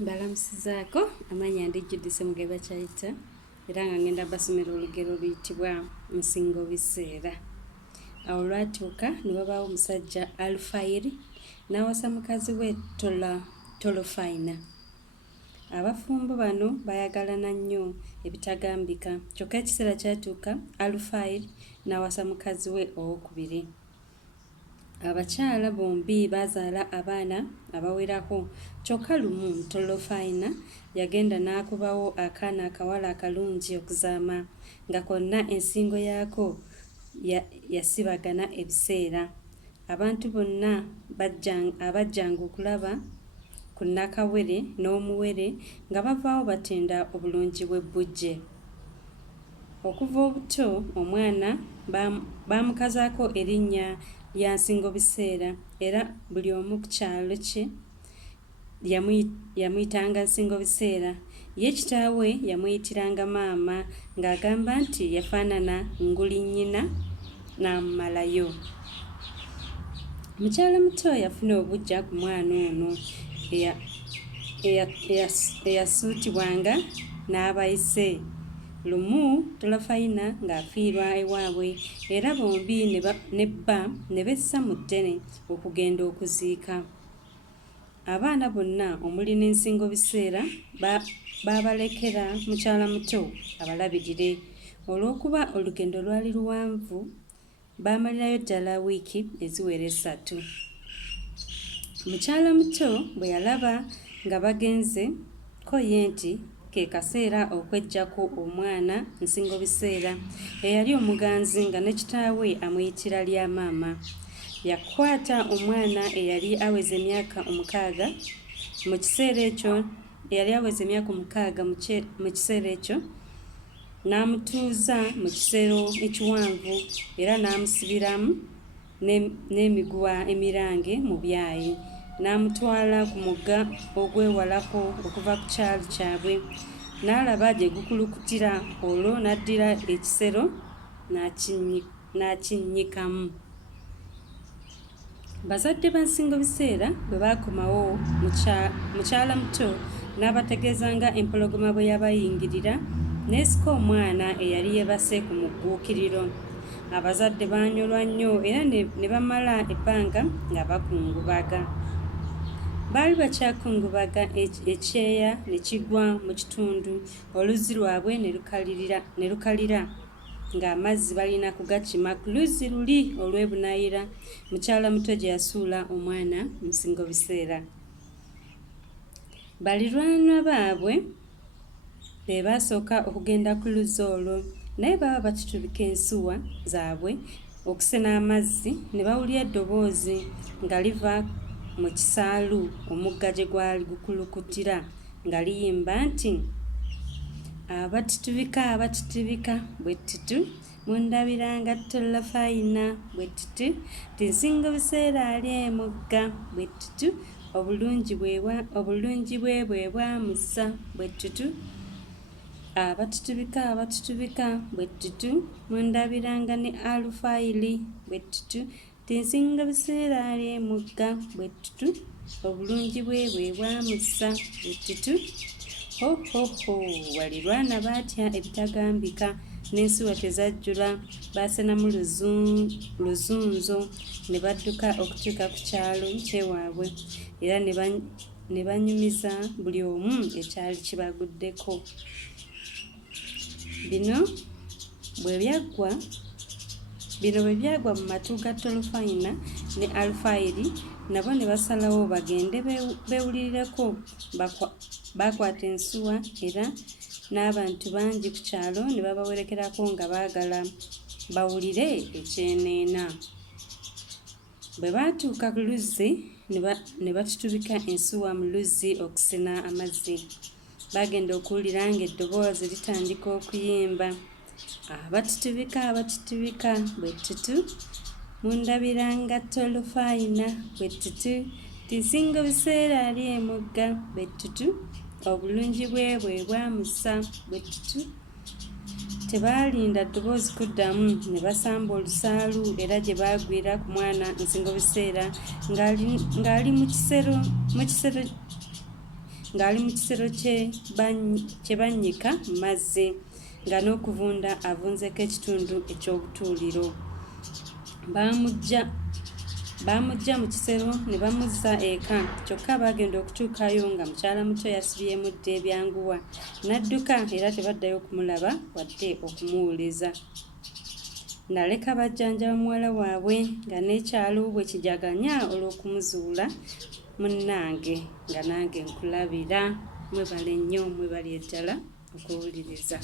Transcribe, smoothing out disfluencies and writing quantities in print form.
Mbalamusizaako amannya ndi Judith Mugeba Kyayita era nga ngenda basomera olugero luyitibwa Nsingobiseera. Awo lwatuuka ne wabaawo omusajja Alufayiri n'awasa mukazi we Tolofayina. Abafumbo bano bayagalana nnyo ebitagambika, kyokka ekiseera kyatuuka Alufayiri n'awasa mukazi we owokubiri. Abakyala bombi bazaala abaana abawerako, kyokka lumu Tolofayina yagenda n'akubawo akaana akawala akalungi okuzaama nga konna ensingo yaako yasibagana ebiseera. Abantu bonna abajjanga okulaba ku nnakawere n'omuwere nga bavaawo batenda obulungi bw'ebbujje. Okuva obuto omwana baamukazaako erinnya lya Nsingobiseera era buli omu ku kyalo kye yamuyitanga Nsingobiseera. Ye kitaawe yamuyitiranga maama ng'agamba nti yafaanana nguli nnyina n'amumalayo. Mukyala muto yafuna obuggya ku mwana ono eyasuutibwanga n'abayise. Lumu Tolofayina ng'afiirwa ewaabwe era bombi ne bba ne bessa mu ttene okugenda okuziika. Abaana bonna omuli n'Ensingobiseera baabalekera mukyala muto abalabirire. Olw'okuba olugendo lwali luwanvu baamalirayo ddala wiiki eziwera 3. Mukyala muto bwe yalaba nga bagenze ko ye nti ke kaseera okweggyako omwana Nsingobiseera eyali omuganzi nga ne kitaawe amuyitira lya maama. Yakwata omwana eyali aweza emyaka 6 mu kiseera ekyo n'amutuuza mu kisero ekiwanvu era n'amusibiramu n'emiguwa emirange mu byayi. N'amutwala ku mugga ogwewalako okuva ku kyalo kyabwe. N'alaba gye gukulukutira, olwo n'addira ekisero n'akinnyikamu. Bazadde ba Nsingobiseera bwe baakomawo mukyala muto n'abategeeza nga empologoma bwe yabayingirira n'esika omwana eyali yeebase ku mugguukiriro. Abazadde baanyolwa nnyo era ne bamala ebbanga nga bakungubaga. Baali bakyakungubaga ekyeya ne kigwa mu kitundu, oluzzi lwabwe ne lukalira ng'amazzi balina kugakima ku luzzi luli olw'ebunaayira mukyala muto gye yasuula omwana Nsingobiseera. Balirwanwa baabwe be baasooka okugenda ku luzzi olwo, naye baba bakitubika ensuwa zaabwe okusena amazzi ne bawulira eddoboozi nga liva mu kisaalu omugga gye gwali gukulukutira nga liyimba nti, abatitubika bwettitu mundabiranga Tolofayina bwettitu ti Nsingobiseera ali emugga bwettitu obulungi bwe bwamussa bwettitu. Abatitubika bwettitu mundabiranga ne Alufayiri bwettitu ti Nsingobiseera ali emugga bwettitu obulungi bwe bwamussa bwettitu. Balirwana baatya ebitagambika n'ensuwa tezajjula, baasenamu luzunzo ne badduka okutuuka ku kyalo ky'ewaabwe era ne banyumiza buli omu ekyali kibaguddeko. Bino bwe byagwa mu matu ga Tolofayina ne Alufayiri, nabo ne basalawo bagende beewulirireko. Baakwata ensuwa era n'abantu bangi ku kyalo ne babawerekerako nga baagala bawulire ekyeneena. Bwe baatuuka ku luzzi ne batutubika ensuwa mu luzzi okusena amazzi. Bagenda okuwulira ng'eddoboozi litandika okuyimba, abatitubika bwettitu mundabiranga Tolofayina bwettitu ti Nsingobiseera ali emugga bwettitu obulungi bwe bwamussa bwettitu. Tebaalinda ddoboozi kuddamu ne basamba olusaalu era gye baagwira ku mwana Nsingobiseera ng'ali mu kisero ng'ali mu kisero kye bannyika mu mazzi nga n'okuvunda avunzeko ekitundu eky'obutuuliro. Baamugya mu kisero ne bamuzza eka kyokka baagenda okutuukayo nga mukyala muto yasibyemu dda ebyanguwa n'adduka era tebaddayo kumulaba wadde okumuwuliza. Naleka bajjanjaba muwala waabwe nga n'ekyalo bwe kijaganya olw'okumuzuula. Munnange nga nange nkulabira. Mwebale nnyo, mwebale ddala okuwuliriza.